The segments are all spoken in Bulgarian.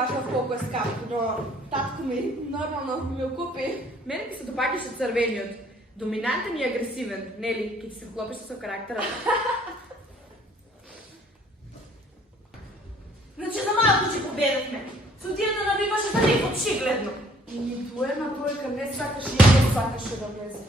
кажав колку е скап, но татко ми нормално ми го купи. Мене ми се допаѓаше црвениот. Доминантен и агресивен, нели? Ке ти се вклопиш со карактерот. Значи за малку ќе победевме. Судијата набиваше да не очигледно. И ниту една тројка не сакаше и не сакаше да влезе.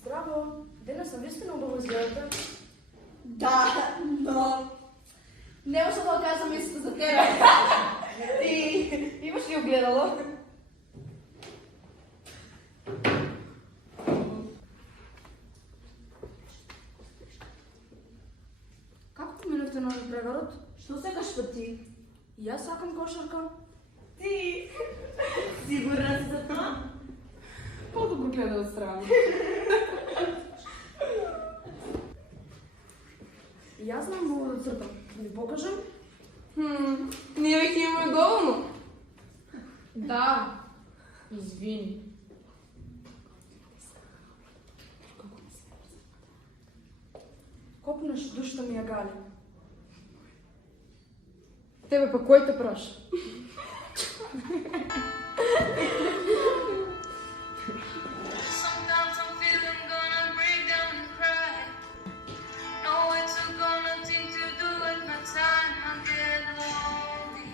Здраво, денес навистина убаво изгледате. Да, но не може да кажам истото за тебе. Ти имаш ли огледало? Како поминавте на прегород? Што сакаш па ти? Јас сакам кошарка. Ти сигурна си за тоа? Подобро гледа од страна. Јас знам многу да цртам. Да ви покажам? Ние веќе имаме доволно. Да. Извини. Копнеш душата ми ја гали. Тебе па кој те праша? Sometimes I'm feeling gonna break down and cry. No, it took on nothing to do with my time. I get lonely,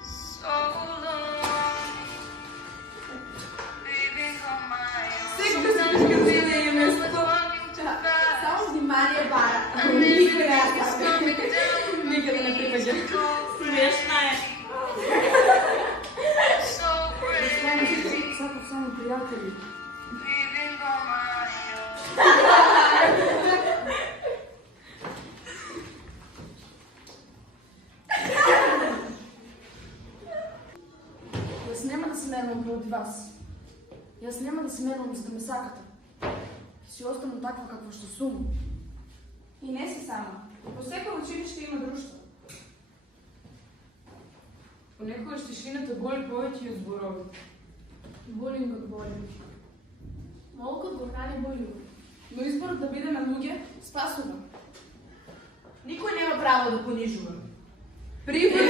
so lonely, living on my own. Сега знаеш како се не е место. Walking too fast. Само внимание бара. And Никој не it's ја coming down. Никаде не припаѓа. Смешна е. So brave, Сакав само пријатели. living on my own. Јас нема да се менувам против вас. Јас нема да се менувам за да ме сакате. Ќе си останам таква каква што сум. И не си сама. По секој училиште има друштво. Понекогаш тишината боли повеќе од зборови. Булингот боли. Молкот го храни бољува. Но изборот да биде на луѓе спасува. Никој нема право да понижува. Приврши!